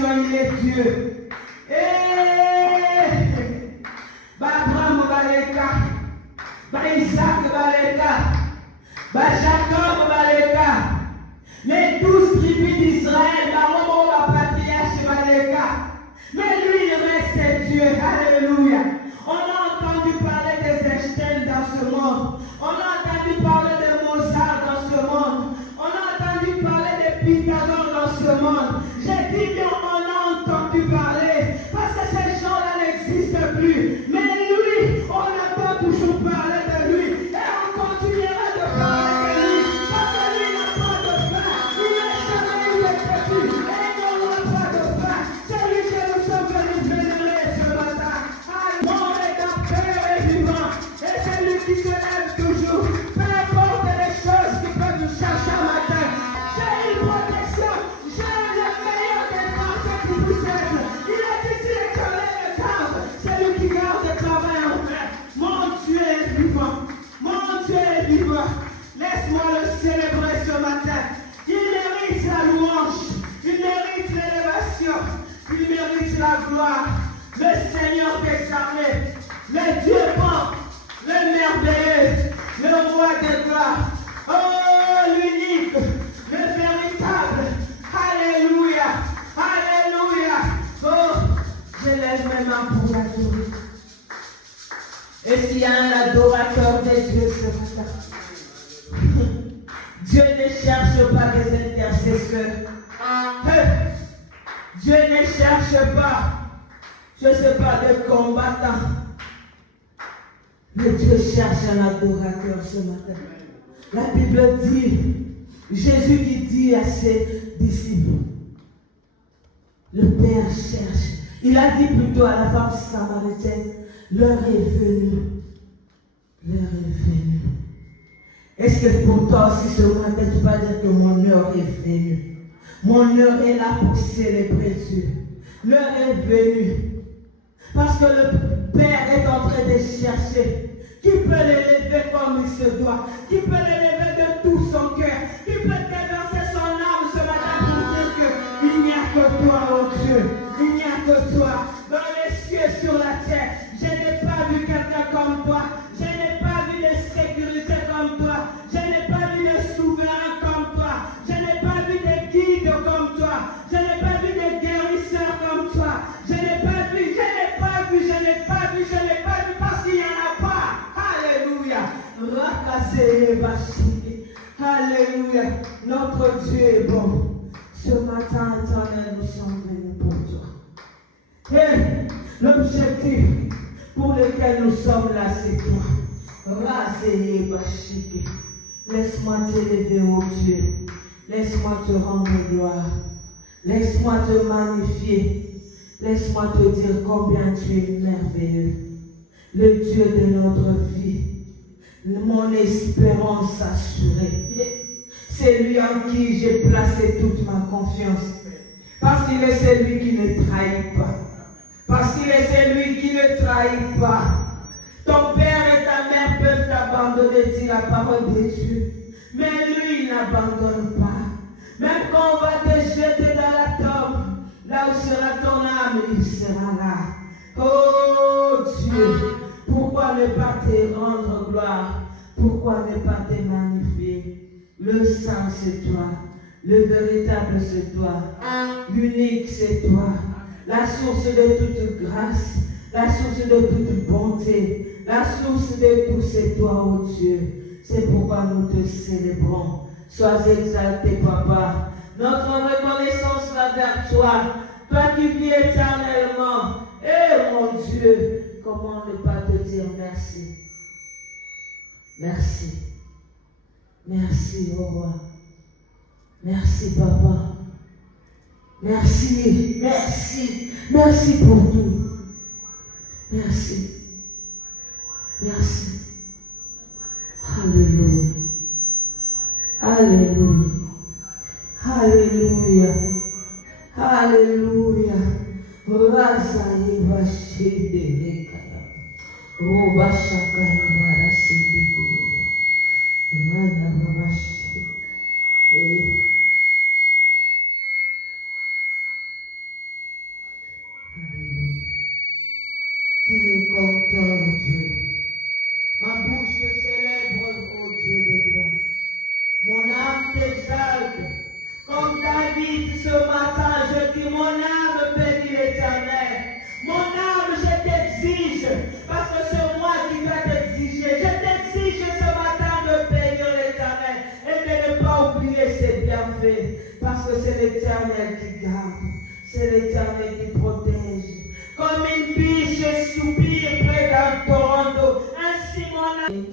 création, il est Dieu. Abraham baleka, Isaac baleka, Jacob baleka, les 12 tribus d'Israël, la patriarche baleka. Mais lui, il reste Dieu. Alléluia. On a entendu parler des Einstein dans ce monde. On a entendu parler de Mozart dans ce monde. On a entendu parler de Pythagore dans ce monde. J'ai dit qu'on a entendu parler parce que ces gens-là n'existent plus. Mais lui, on entend toujours parler de lui. Et on continuera de parler de lui. Parce que lui n'a pas de fin. Il n'a jamais eu de petit. Et il n'aura pas de fin. C'est lui que nous sommes venus vénérer ce matin. Mon rédempteur est vivant. Et c'est lui qui se lève toujours. Peu importe les choses qui peuvent nous chercher un matin. J'ai une protection. J'ai le meilleur des forces qui vous aide. Il a dit si les collègues le gardent, c'est lui qui garde le travail en paix. Mon Dieu est vivant. Mon Dieu est vivant. Laisse-moi le célébrer ce matin. Il mérite la louange. Il mérite l'élévation. Il mérite la gloire. Le Seigneur des armées. Le Dieu bon. Le merveilleux. Le roi des gloires. Oh, l'unique. Le véritable. Alléluia. Alléluia. Oh, je lève mes mains pour l'adorer. Est-ce qu'il y a un adorateur de Dieu ce matin? Dieu ne cherche pas des intercesseurs. Dieu ne cherche pas, je ne sais pas, des combattants. Mais Dieu cherche un adorateur ce matin. La Bible dit, Jésus qui dit à ses disciples, le Père cherche. Il a dit plutôt à la femme samaritaine, l'heure est venue. L'heure est venue. Est-ce que pour toi aussi ce matin, tu vas dire que mon heure est venue? Mon heure est là pour célébrer Dieu. L'heure est venue. Parce que le Père est en train de chercher. Qui peut l'élever comme il se doit? Qui peut l'élever de tout son cœur? Qui peut déverser son âme ce matin pour dire qu'il n'y a que toi, oh Dieu. Il n'y a que toi. Dans les cieux, sur la terre, je n'ai pas vu quelqu'un comme toi. Je n'ai pas vu de sécurité comme toi. Je n'ai pas vu de souverain comme toi. Je n'ai pas vu de guide comme toi. Je n'ai pas vu de guérisseur comme toi. Je n'ai pas vu, parce qu'il n'y en a pas. Alléluia. Alléluia. Notre Dieu est bon. Ce matin, éternel, nous sommes venus pour toi. Et l'objectif pour lequel nous sommes là, c'est toi. Laisse-moi t'élever, ô Dieu. Laisse-moi te rendre gloire. Laisse-moi te magnifier. Laisse-moi te dire combien tu es merveilleux. Le Dieu de notre vie. Mon espérance assurée. C'est lui en qui j'ai placé toute ma confiance. Parce qu'il est celui qui ne trahit pas. Parce qu'il est celui qui ne trahit pas. Ton père et ta mère peuvent t'abandonner, dit la parole de Dieu. Mais lui, il n'abandonne pas. Même quand on va te jeter dans la tombe, là où sera ton âme, il sera là. Oh Dieu, pourquoi ne pas te rendre gloire? Pourquoi ne pas te magnifier? Le saint, c'est toi. Le véritable, c'est toi. L'unique, c'est toi. La source de toute grâce. La source de toute bonté. La source de tout, c'est toi, oh Dieu. C'est pourquoi nous te célébrons. Sois exalté, Papa. Notre reconnaissance va vers toi. Toi qui vis éternellement. Eh mon Dieu, comment ne pas te dire merci? Merci. Merci, oh roi. Merci, Papa. Merci, merci, merci pour tout. Merci. Merci. Alléluia. Alléluia. Alléluia. Alléluia. Rasa ibashide kaya. Robashaka barashide. Mana babashide. Mon âme bénit l'Éternel. Mon âme, je t'exige, parce que c'est moi qui dois t'exiger. Je t'exige ce matin de bénir l'Éternel et de ne pas oublier ses bienfaits, parce que c'est l'Éternel qui garde, c'est l'Éternel qui protège. Comme une biche soupire près d'un torrent d'eau, ainsi mon âme.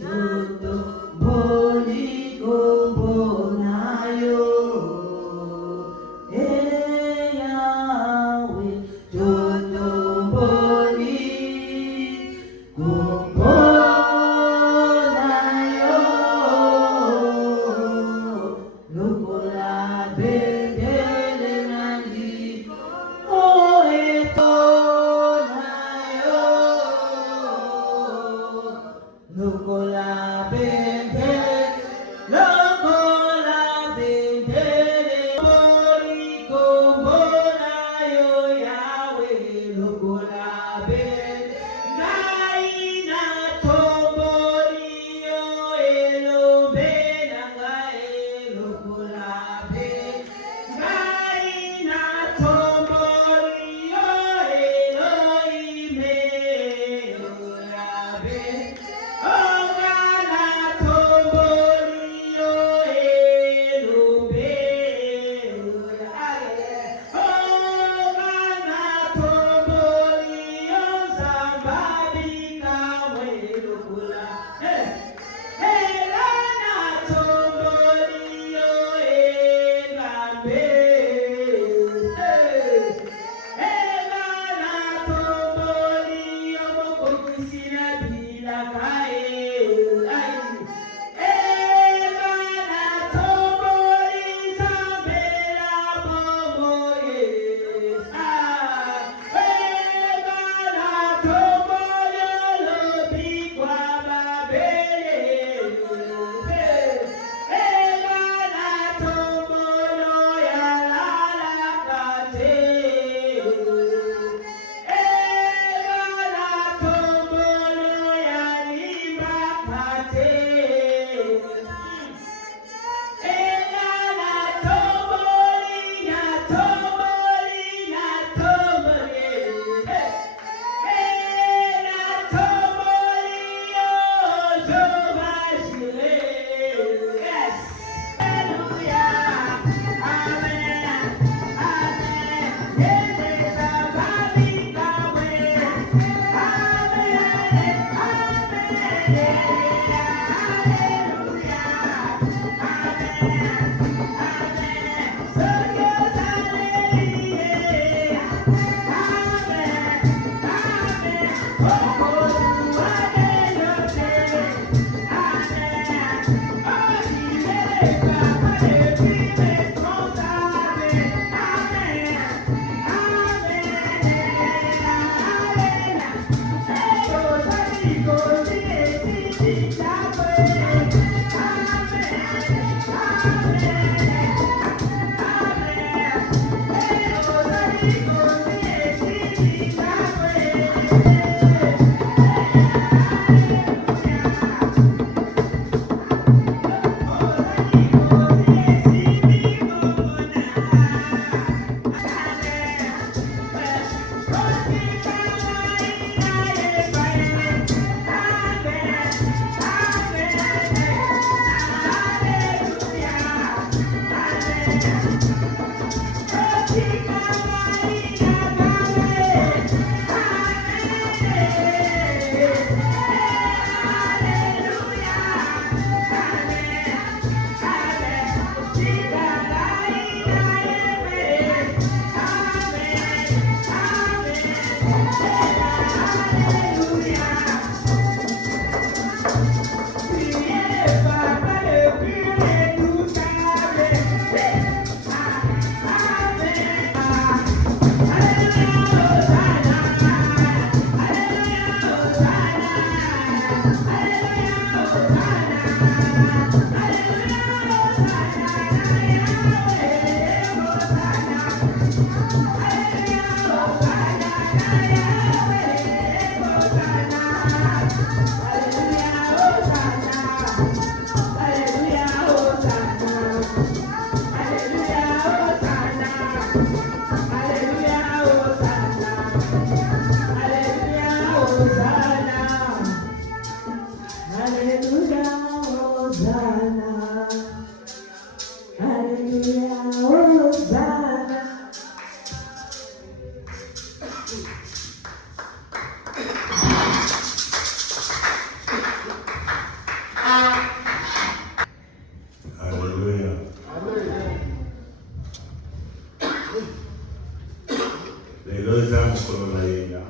lelo eza mokolo na yenga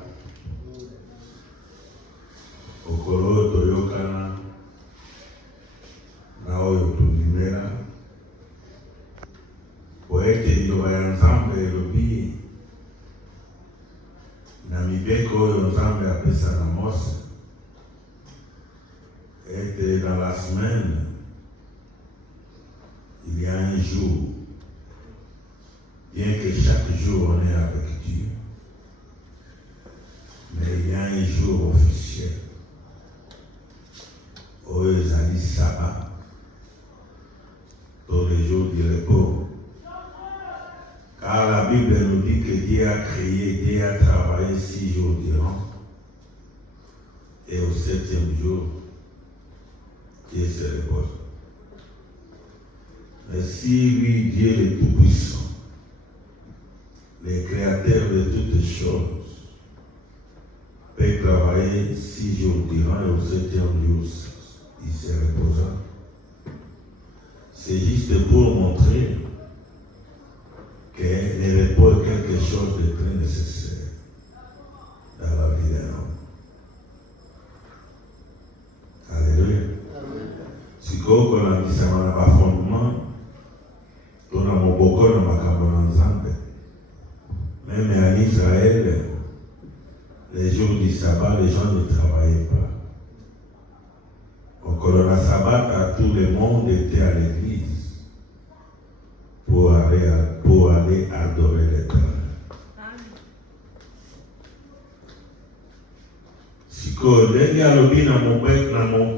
mokolo toyokana na oyo tondimela po ete liloba ya Nzambe elobi na mibeko oyo Nzambe apesa na Mose ete dans la semaine il y a un jour, bien que chaque jour on est avec Dieu, mais il y a un jour officiel où ils allaient sabbat, tous les jours du repos. Car la Bible nous dit que Dieu a créé, Dieu a travaillé 6 jours durant, et au 7e jour, Dieu se repose. Mais si lui, Dieu le Tout-Puissant, le Créateur de toutes choses, peut travailler 6 jours durant et au 7e jour, il se reposa, c'est juste pour montrer que le repos est quelque chose de très nécessaire dans la vie d'un homme. Alléluia. Si on a dit ça, on a pas fondement. On a mon boko na makambo na Nzambe. Même en Israël, les jours du sabbat, les gens ne travaillaient pas. Donc, le sabbat, tout le monde était à l'église pour aller adorer l'Éternel. Si on a lobby na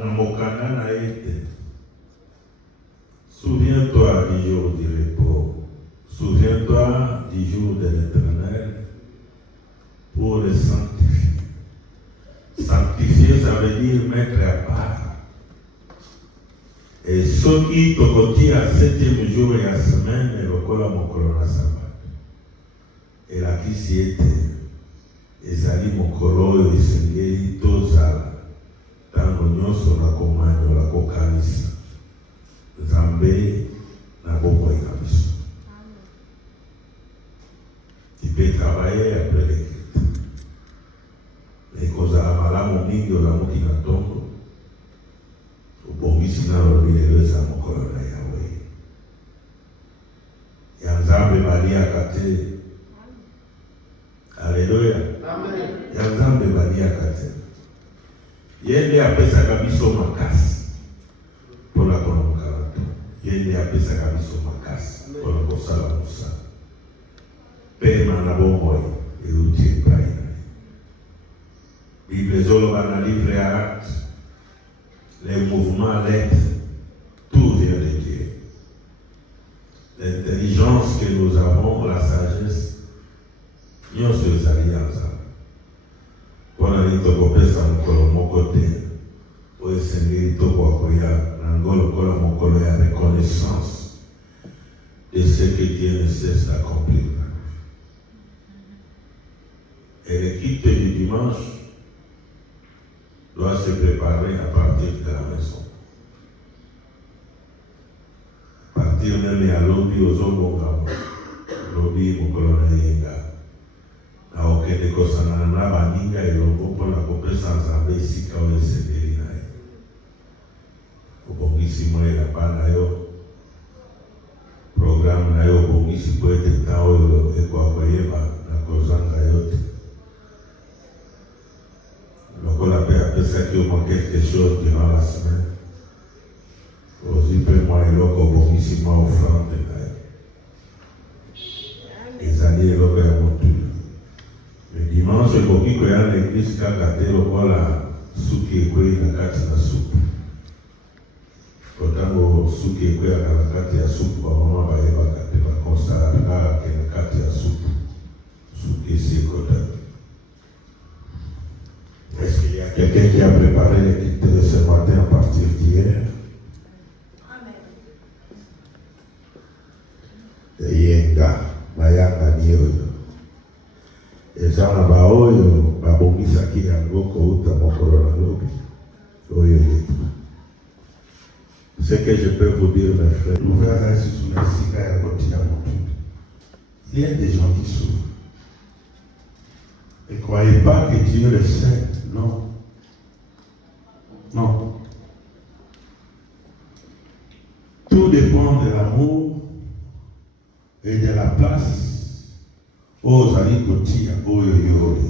mokana na ete. Souviens-toi du jour du repos. Souviens-toi du jour de l'Éternel pour le sanctifier. Sanctifier, ça veut dire mettre à part. Et ceux qui tokoti à 7e jour et à semaine, et le kola mokolo na sabbat. Et la kisi était, ezali mokolo oyo esengeli tozala tango nyonso na komanyo la kokanisa. Nzambe na boko ya biso. Tu peux travailler après les quêtes. Mais kozala malamu mingi olamuki na ntongo obongisi na lobi lelo eza mokolo na Yawe. Ya Nzambe baliaka te. Alléluia. Ya Nzambe baliaka te. Ye nde apesaka biso makasi mpona konomoka bato. Ye nde apesaka biso makasi mpona kosala mosala. Pema na bomoi euti epai na ye. Bible ezoloba na livre ya Actes, les mouvements l'aide, tout vient de Dieu. L'intelligence que nous avons, la sagesse, nyonso ezali ya Nzambe. Mpona nini tokopesa mokolo moko te oyo esengeli tokoya nango lokola mokolo ya reconnaissance de ce que Dieu ne cesse d'accomplir. Et l'équipe du dimanche doit se préparer à partir de la maison. À partir même à l'objet aux hommes, l'objet mokolo na yenga. Na okende kosana na baninga elongo mpona kopesa Nzambe esika oyo esengeli na ye. Obongisi mwa elapa na yo, programme na yo obongisi po ete ntan oyo ekoyeba na kozanga yo te. Lokola mpe apesaki yo mwa quelque chose durant la semaine, ozwi mpe mwa eloko obongisi mwa offrande na ye. Ezali eloko ya motuli. Le dimanche, ekoki koya na l'église kaka te lokola suki ekwei na kati na supu. Kotango suki ekweyaka na kati ya supu, bamama bayebaka te bakonsalaka kaka na kati ya supu. Suki esi ekota. Est-ce qu'il y a quelqu'un qui a préparé l'équipe de ce matin à partir d'hier? Yenga, bayanga ni oyo. Ezana baoyo babongisaki yango kouta mokolo na lobi oyo yetu. Ce que je peux vous dire, mes frères, l'ouvrage est sous la sika ya kotia motu. Il y a des gens qui souffrent. Ne croyez pas que Dieu le sait. Non. Non. Tout dépend de l'amour et de la place aux alikotia oyoyori.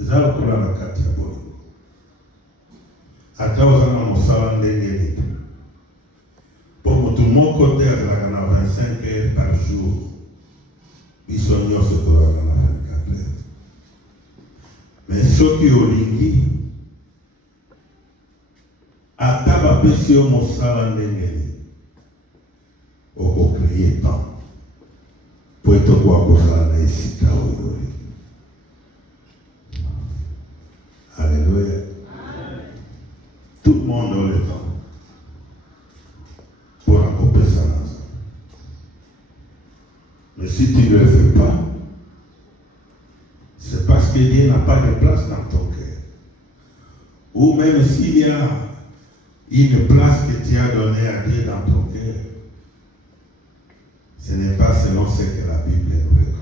Zalo kula na kati ya boyo. Ata ozana mosala ndenge nini. Pour mutu moko te azalaka na 25 heures par jour. Biso nyonso tozalaka na 24 heures. Mais soki olingi ata bapesi yo mosala ndenge nini. Créer temps pour être quoi kozala esika oyo. Alléluia. Tout le monde a le temps pour accomplir ça. Mais si tu ne le fais pas, c'est parce que Dieu n'a pas de place dans ton cœur. Ou même s'il y a une place que tu as donnée à Dieu dans ton cœur, ce n'est pas selon ce que la Bible nous recommande.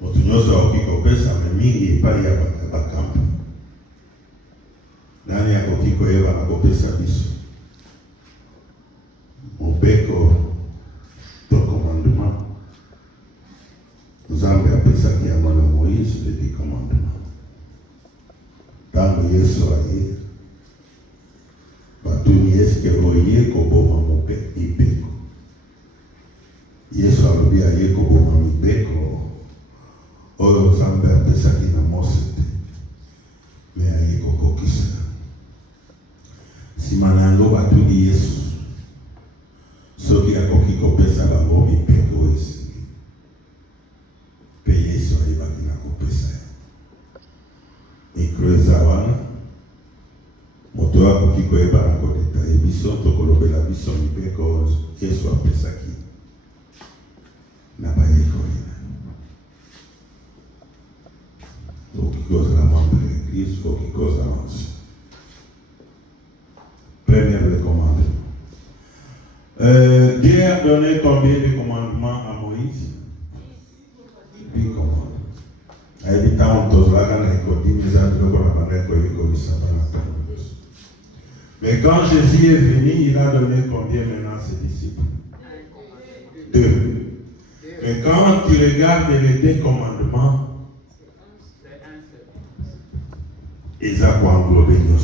Motu nyonso okikopesa mingi epai ya bakampu. Nani akoki koyeba nakopesa biso? Mobeko to commandement. Nzambe apesaki yango na Moïse le 10 commandements. Tango Yesu aye batuni eske oye koboma mibeko. Yesu alobi aye koboma mibeko oyo Nzambe apesaki na Mose te, me aye kokokisa. Sima na yango batuni Yesu soki akoki kopesa bango mibeko oyo esengi, mpe Yesu ayebaki na kopesa ya. Mikro eza wana moto akoki koyeba na kodetaye biso tokolobela biso mibeko Yesu apesaki na bayekoli. Okoki kozala membre ya Église, okoki kozala ancien. Premier commandement. Dieu a donné combien de commandements à Moïse? 10 commandements. Mais quand Jésus est venu, il a donné combien maintenant à ses disciples? 2. Mais quand tu regardes les 2 commandements, ils ont quoi englobé nous?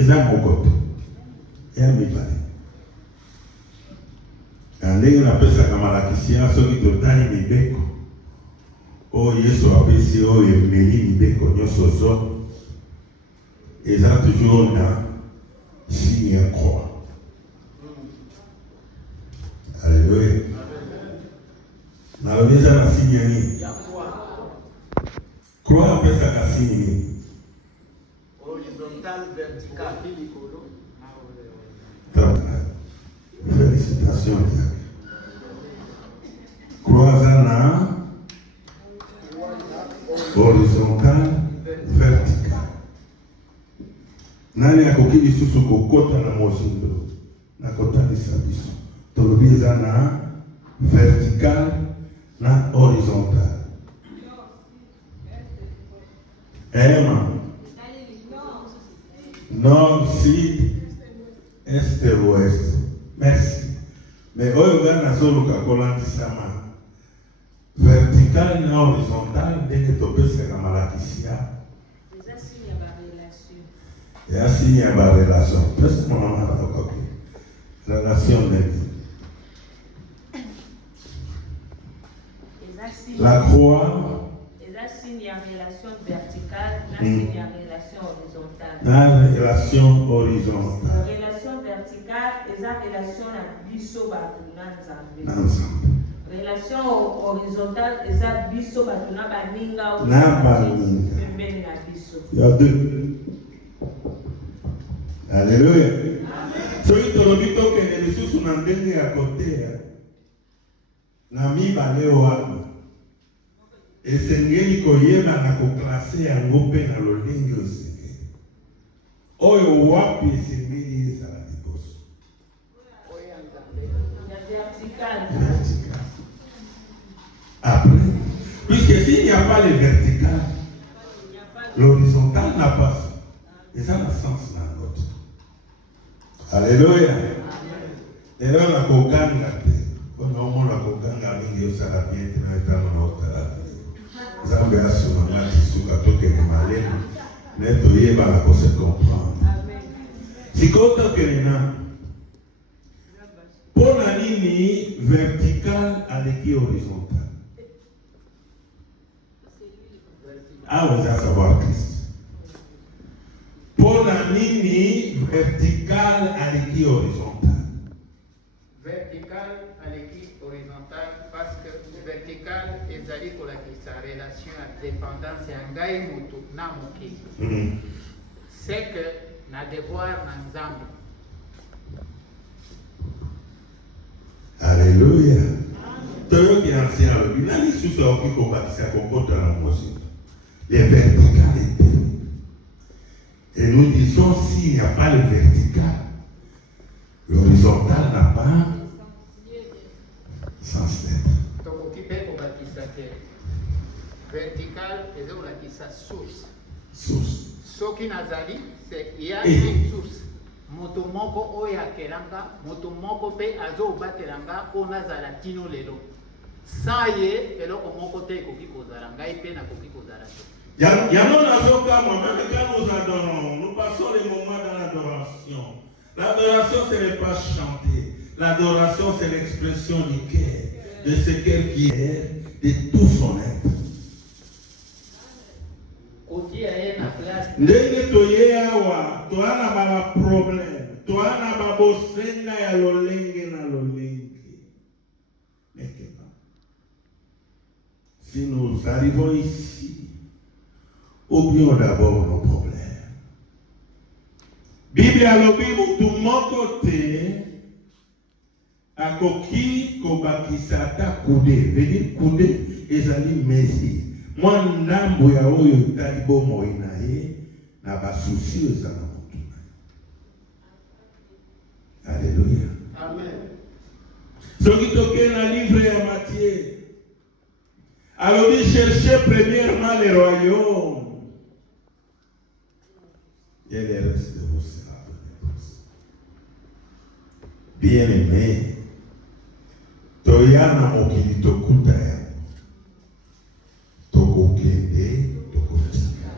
Ils ont mon côté. Et à mes parents. Ndenge napesa kama lakisia soki totali mibeko oyo Yesu apesi oyo emeli mibeko nyonso zo eza toujours na signe ya croix. Alléluia. Nalobi eza na signe ya nini? Croix apesaka signe nini? Horizontal, vertical. Félicitations. Croisana horizontal, vertical. Nani akoki lisusu kokota na mozindo na kotalisa biso. Tolobi eza na vertical na horizontal. Emma. Nord, sud, est et ouest. Merci. Mais oyo gana soluka kolandisama vertical na horizontal ndenge topesaka malakisia. Eza signe ya relation. Ya signe ya relation. Presque mon amant a ok. Relation ndenge. La croix. Eza signe ya relation verticale na signe ya relation horizontale. La relation horizontale. Relation verticale eza relation na biso bato na Nzambe. Nzambe. Relation horizontale eza biso bato na baninga na baninga pembeni na biso. Il y a 2. Alléluia. Amen. Soki tolobi tokende lisusu na ndenge ya kote na mibale wana esengeli koyeba na koklase yango mpe na lolenge osengeli oyo wapi esengeli ezala liboso Ya vertical. Vertical. après. Puisque s'il n'y a pas le vertical, l'horizontal n'a pas ça. Et ça a le sens dans l'autre. Alléluia. Et là, on a koganga. On a koganga mingi osala bien te na etano na otala. Zambe asuna ngati suka toke ni malema. Neto yeba la ko se comprendre. Sikota kelena. Pour la ligne verticale avec horizontale. Ah, on va savoir Christ. Pour la ligne verticale avec horizontale. Verticale avec horizontale parce que verticale est allé pour sa relation à dépendance et un gars moto na moké. C'est que na devoir na nzambe. Alléluia. Toyo qui ancien le binani sous ce qui combattit sa comporte dans la musique. Les verticalités. Et nous disons s'il n'y a pas le vertical, l'horizontal n'a pas sens d'être. Donc occupé combattit sa terre. Vertical et là qui sa source. Source. Ce qui nazali c'est il y a une source. Moto moko oya kelanga, moto moko pe azo batelanga pona zala tino lelo. Saye eloko moko te koki kozala ngai pe na koki kozala te. Yango nazoka moi-même quand nous adorons, nous passons les moments dans l'adoration. L'adoration ce n'est pas chanter. L'adoration c'est l'expression du cœur, de ce cœur qui est, de tout son être. Ndenge toye awa, toana baba problème, toana babo senga ya lolenge na lolenge. Mais que pas. Si nous arrivons ici, oublions d'abord nos problèmes. Bible alobi mutu moko te akoki kobakisa ata kude. Veut dire kude ezali mesi. Moi ndambo ya oyo tali bomoi na ye na basusi eza na mutu na ye. Alléluia. Amen. Soki toke na livre ya Matthieu, alobi cherchez premièrement le royaume. Et le reste de vous sera donné. Bien-aimé, toyana mokili tokuta ya tokokende tokotika.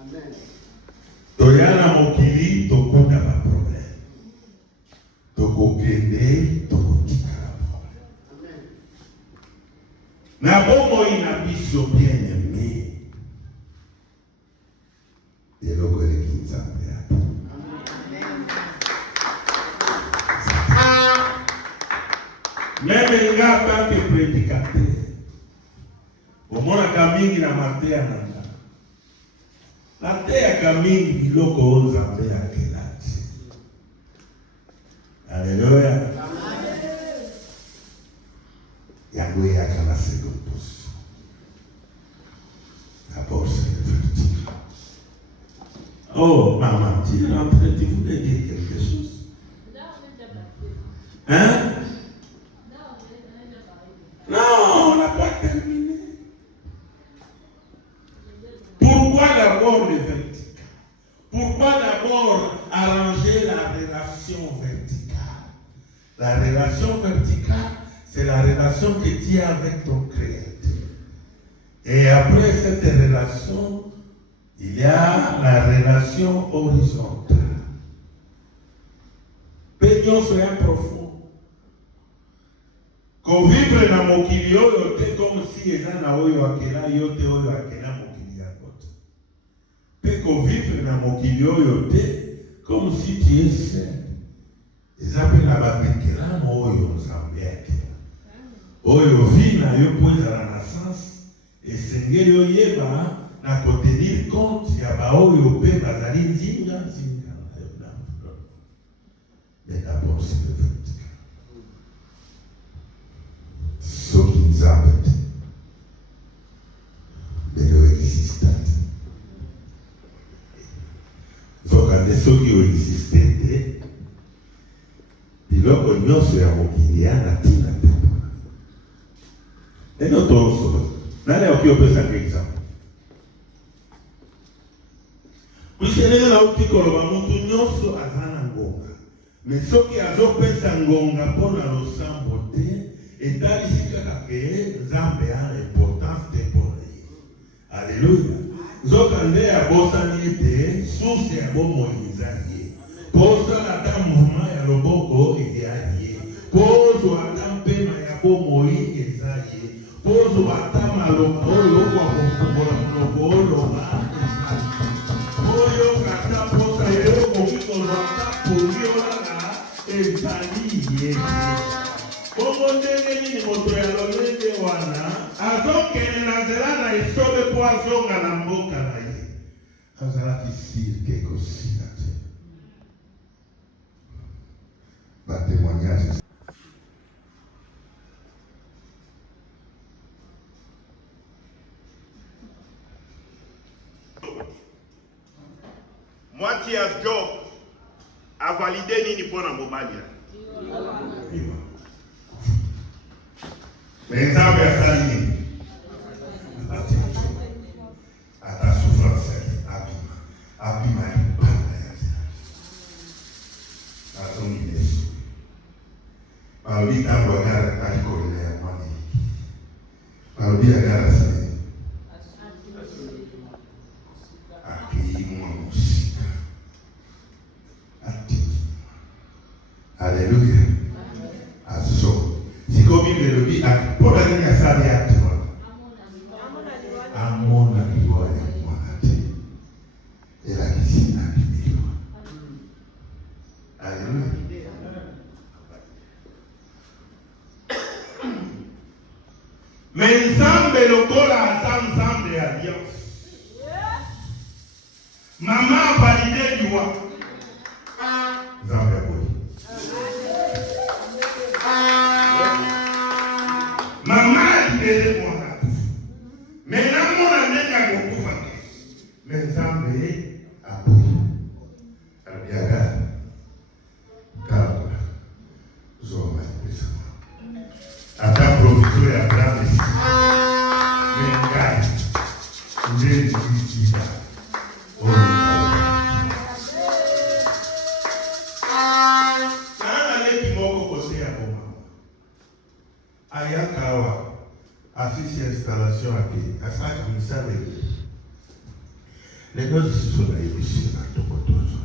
Amen. Toyana mokili tokuta ba problème. Tokokende tokotika ba problème. Amen. Na bomo ina biso bien-aimé. Eloko eleki nzambe yapo. Même nga tant que prédicateur, omonaka mingi na mateya nanga. Nateyaka mingi biloko oyo nzambe akelati. Alléluia. Yango eyaka na seconde position. D'abord c'est le vertical. Oh, maman, tu es en train de voulais dire quelque chose? Hein? Non, on n'a pas terminé. Pourquoi d'abord le vertical? Pourquoi d'abord arranger la relation verticale? La relation verticale, c'est la relation que tu as avec ton Créateur. Et après cette relation, il y a la relation horizontale. Peignons soyons profonds. Convivre na mokili oyo te comme si eza na oyo akela yo te oyo akela mokili ya kote. Pe convivre na mokili oyo te comme si tu es seul. Eza pe na babekelano oyo nzambe akela. Oyo vi na yo po ezala na sens esengeli oyeba na kotenir compte ya baoyo pe bazali nzinga. Mais d'abord c'est le vertical. Soki nzambe te lelo existe te. Fokande soki oexiste te biloko nyonso ya mokili ya na ntina te. Et nous tous, nani okiopesa exemple. Puisque nous avons dit que nous nyonso azana ngonga. Mais ce qui a opesa ngonga pour la losambote et dans ici que Nzambe a l'importance de pour Alléluia. Zokande a bosani de source ya bomo izaye. Posa la tamuma ya loboko izaye. Pozo atampema ya bomo izaye. Pozo atama lobolo kwa kukumbola lobolo ba. Oyo kata posa yo komiko lwata polio la ezali ye. Komo ndenge nini moto ya lolenge wana azokene na nzela na isobe po azonga na mboka na ye azalaki sirke kosila te batémoignage. Mathias Job a validé nini pona mobali. Mais Nzambe asali nini? Ata souffrance abima ipanda ya nzela. Azongi Yesu. Balobi ntango agara alikolina ya mwana hiki. Balobi agara sali. Akiimwa musika. Ati. Alléluia. Aso. Siko Bible lobi akipola nini asali ati wana. Amona liwa ya mwana te. Ela kisi akimiliwa. Alléluia. Mais Nzambe lokola aza Nzambe ya alliance. Maman valide liwa. Nzambe ya boli. Maman libere mwana. Mais na mwana nenda kokufa. Mais Nzambe aboli. Abiaga. Kaba. Zoma pesa. Ata profito ya grande. Mais ngai. Ndeni kujida. Ayakawa afisi installation ake asaka misale les deux sont là ici na tokotozo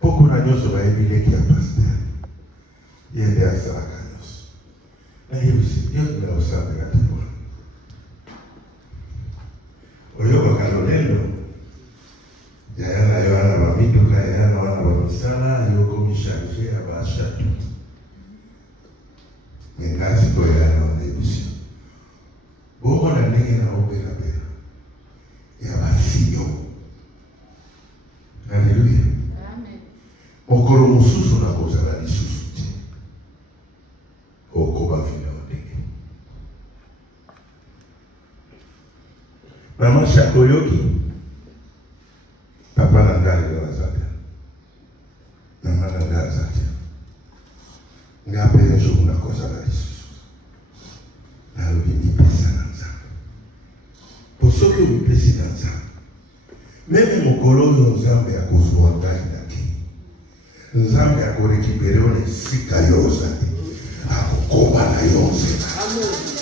poko na nyoso ba ebileki ya pasteur yende asaka nyoso na yebisi yo la osaka katwa oyo bakalolelo ya na yo ana bamituka ya na wana bamusala yo komisharge ya bashatu ngasi koyana na ebisi boko na ndenge na obera bera ya basiyo. Haleluya. Amen. Okolo mususu na kozala lisusu te okoba vina ndenge mama shakoyoki papa na ngali ya wazata na mama na ngali zata ngape njo kuna kozala lisusu na lobini pesa na Nzambe po soki opesi na Nzambe meme mokolo oyo Nzambe akozwa ngai naki Nzambe akorekipere ona esika yo ozali akokoma na yo nzela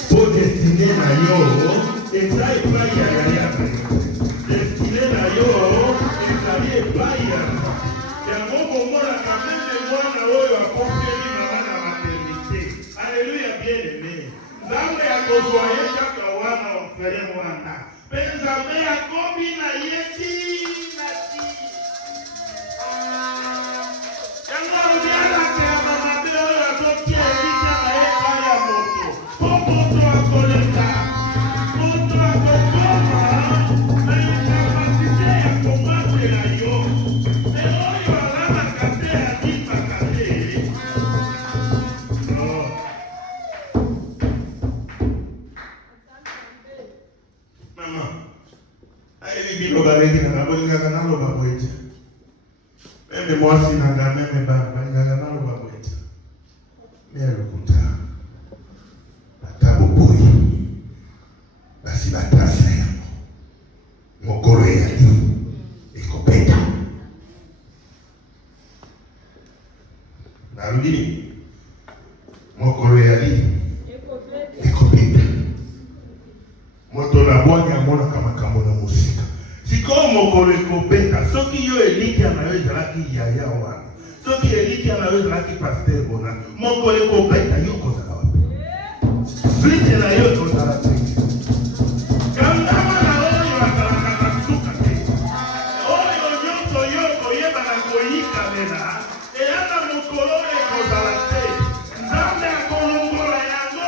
po destine na yo eza epai ya yaya destine na yo ezali epai ya yango komonaka meme mwana oyo akopeli mama na maternité. Alléluia bien-aimé. Nzambe akozwa ye kaka wana ofele wana mpe Nzambe akomi na ye tina ti yango obialaka ya mamabe oyo azotia elika na ye epai ya moto po moto akoleka moto akokoma na kapasite ya komatela yo me oyo alanaka te adimaka te. Mama, ayebi bino baleki na balingaka naloba boyete meme mwasi nanga meme balingaka naloba boyete me lokuta ata boboyi Nandini. Mokolo yali. Ekopita. Moto na bwanya mona kama kamona musika. Siko mokolo ekopeta. Soki yo eliki anaweza laki yaya wana. Soki eliki anaweza laki pasteur bona. Mokolo ekopeta yo kozala wapi. Flite na yo kozala wapi. Kandama na oyo akalaka kasuka te. Oyo nyonso yo koyeba na koyika mena. Eyaka mokolo ekozala te. Nzambe akolongola yango.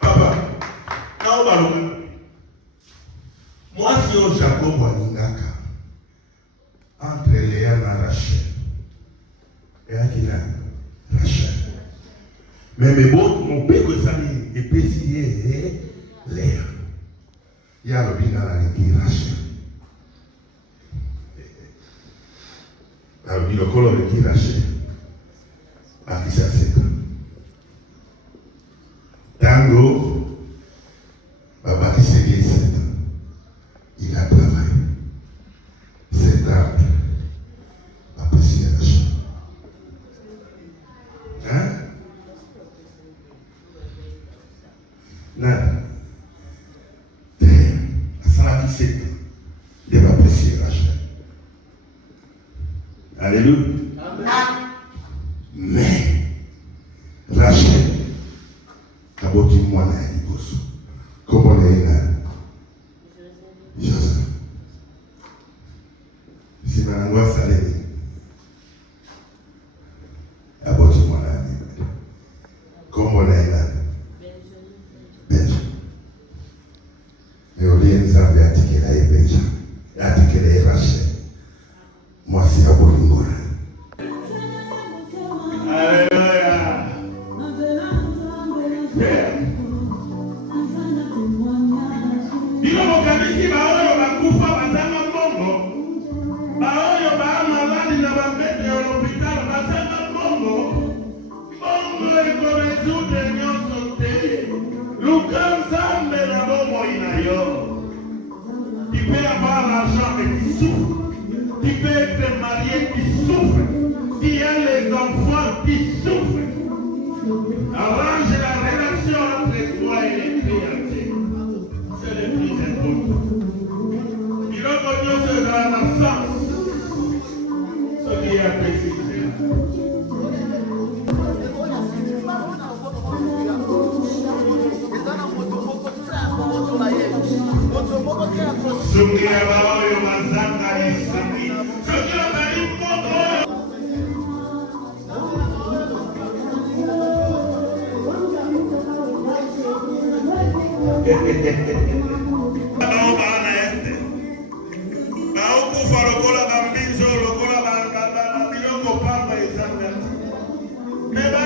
Papa, nao balonga. Mwasi yo Jacob alingaka. Entre Léa na Rachel. Eyaki na Rachel. Mais bon, mon père que ça est pécié Léa. Il y a le bina la leki Rachel. Alors, il y a le colon leki Rachel. À qui ça c'est? Tango, Baba qui s'est dit 7 ans. Il a travaillé. 7 ans. Apprécié Rachel. Hein? Nada. Ça qui c'est de apprécier Rachel. Alléluia. Mais Rachel a beau moi na Iboso. Comment on est là? Joseph. Si ma langue salée. A beau moi na Iboso. Comment on est là? Nzambe atikela ebenja atikela Rachel mwasi ya bolingora. Haleluya. Bino mokabisi baoyo bakufa bazanga mbongo. Baoyo baamaladi na bambete ya l'hôpital bazanga mbongo. Mbongo ekorezude nyonso te. Luka Nzambe na bomoi na yo. Tu peux avoir l'argent et tu souffres. Tu peux être marié, tu souffres. Tu as les enfants, tu souffres. Arrange la relation entre toi et les créatures. C'est le plus important. Il a connu ce dans la sens. Ce qui a précisé. Sungia baoyo mazanga isami. Sungia balimbo. Bao bana este. Bao kufa lokola bambinzo lokola bangaba bilongo pamba izanga. Meba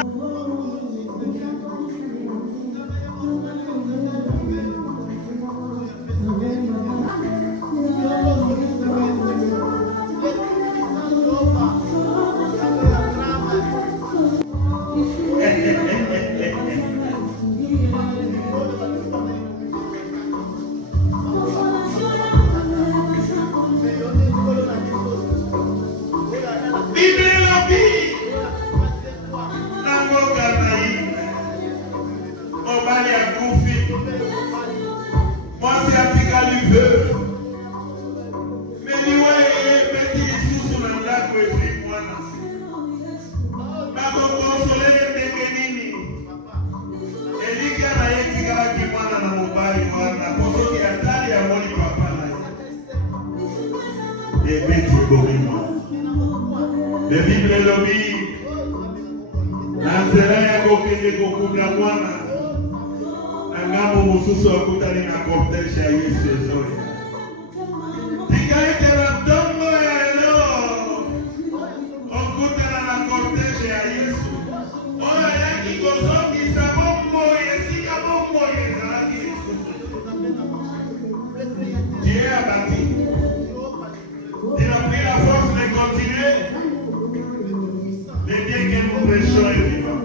le Bible lobi nanzela yako kende kokunda mwana angambo mususu akutani na cortege ya Yesu ezoya tikaite na ntongo ya leo okutana na cortege ya Yesu oyo yaki kozongisa bombo esika bombo ezalaki lisusu Dieu a bâti. Il a pris la force de continuer. Le bien que nous prêchons est vivant.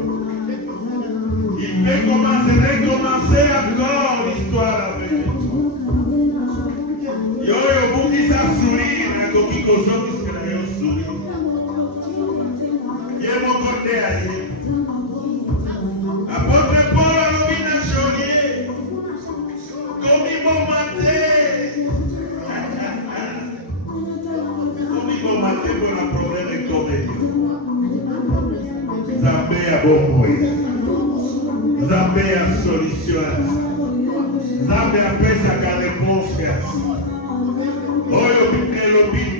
Il peut recommencer encore l'histoire avec nous. qu'on a problème de comédie. Zambé a bon moyen. Zambé a solution. Zambé a fait sa réponse.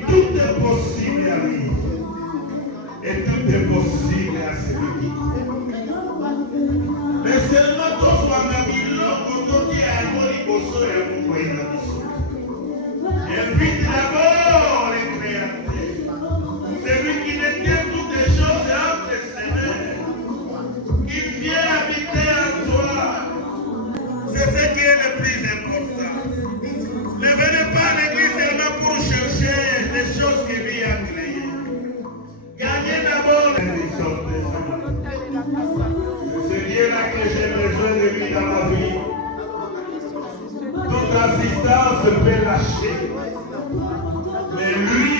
Tout est possible à lui. Et tout est possible à celui. Mais seulement quand on a mis l'homme, on dit à Moliboso et à Moukoïna. Invite d'abord les créateurs. Celui qui détient toutes les choses entre ses mains. Il vient habiter en toi. C'est ce qui est le plus important. Ne venez pas à l'église seulement pour chercher les choses que lui a créées. Gagnez d'abord les richesses. C'est Dieu-là que j'ai besoin de lui dans ma vie. Toute assistance peut lâcher. Mais lui,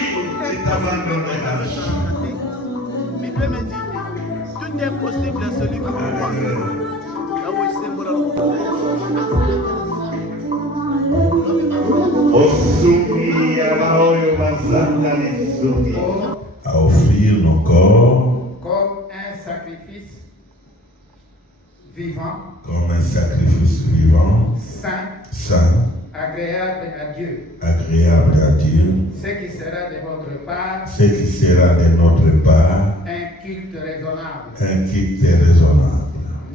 il t'abandonne la vie. Bible me dit, tout est possible à celui qui croit. À offrir nos corps comme un sacrifice vivant, saint, agréable à Dieu. Ce qui sera de votre part un culte raisonnable.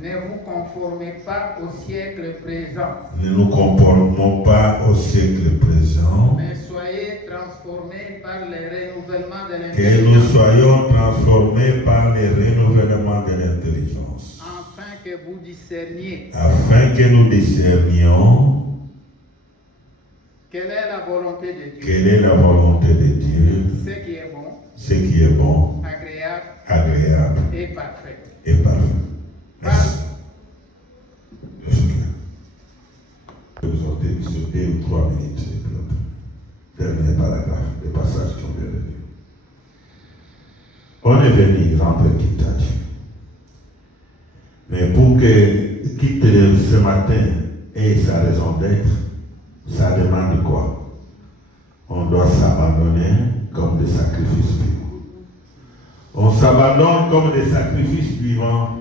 Ne vous conformez pas au siècle présent. Ne nous conformons pas au siècle présent. Mais soyez transformés par le renouvellement de Que nous l'intelligence. soyons transformés par le renouvellement de l'intelligence. Afin que vous discerniez Afin que nous discernions quelle est la volonté de Dieu. quelle est la volonté de Dieu, Ce qui est bon, ce qui est bon, agréable agréable et parfait. et parfait. Merci. Je vous en dis sur 2 ou 3 minutes. Dernier paragraphe, le passage qu'on vient de lire. On est venu rendre quitte à Dieu. Mais pour que quitte ce matin ait sa raison d'être, ça demande quoi? On doit s'abandonner comme des sacrifices vivants. On s'abandonne comme des sacrifices vivants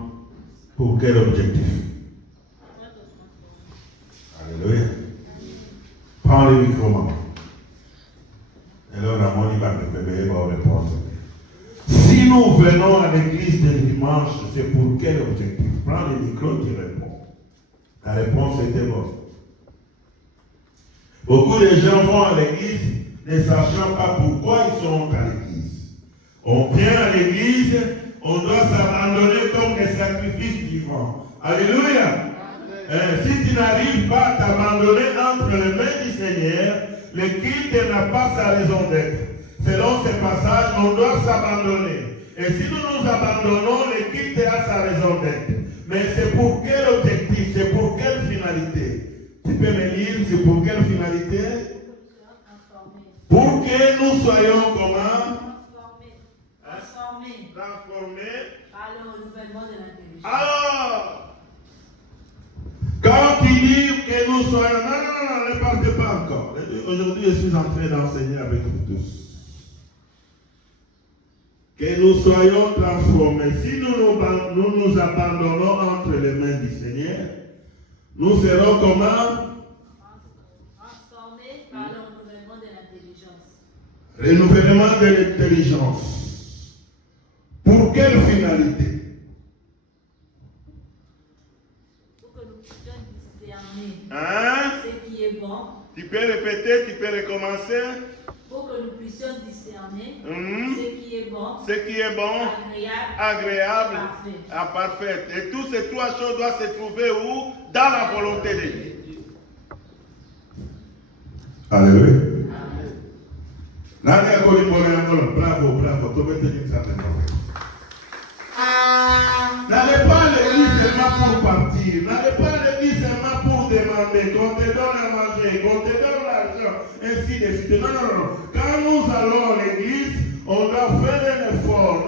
pour quel objectif? Alléluia. Prends le micro, maman. Et là, la monnaie va me répondre. Si nous venons à l'église de dimanche, c'est pour quel objectif? Prends le micro, tu réponds. La réponse était bonne. Beaucoup de gens vont à l'église ne sachant pas pourquoi ils sont à l'église. On vient à l'église, on doit s'abandonner comme des sacrifices vivants. Alléluia. Si tu n'arrives pas à t'abandonner entre les mains du Seigneur, le culte n'a pas sa raison d'être. Selon ce passage, on doit s'abandonner. Et si nous nous abandonnons, le culte a sa raison d'être. Mais c'est pour quel objectif? C'est pour quelle finalité? Tu peux me lire, c'est pour quelle finalité? Pour que nous soyons comment? Transformés par le renouvellement de l'intelligence. Alors, quand tu dis que nous soyons... Non, ne partez pas encore. Aujourd'hui, je suis en train d'enseigner avec vous tous. Que nous soyons transformés. Si nous nous abandonnons entre les mains du Seigneur, nous serons comment? Transformés par le renouvellement de l'intelligence. Renouvellement de l'intelligence. Pour quelle finalité? Pour que nous puissions discerner Hein? ce qui est bon. Tu peux répéter, tu peux recommencer. Pour que nous puissions discerner ce qui est bon. Ce qui est bon, agréable, parfait. Et toutes ces 3 choses doivent se trouver où? Dans la volonté de Dieu. Alléluia. Bravo. N'allez pas à l'église seulement pour partir. N'allez pas à l'église seulement pour demander qu'on te donne à manger, qu'on te donne l'argent, ainsi de suite. Non. Quand nous allons à l'église, on doit faire un effort.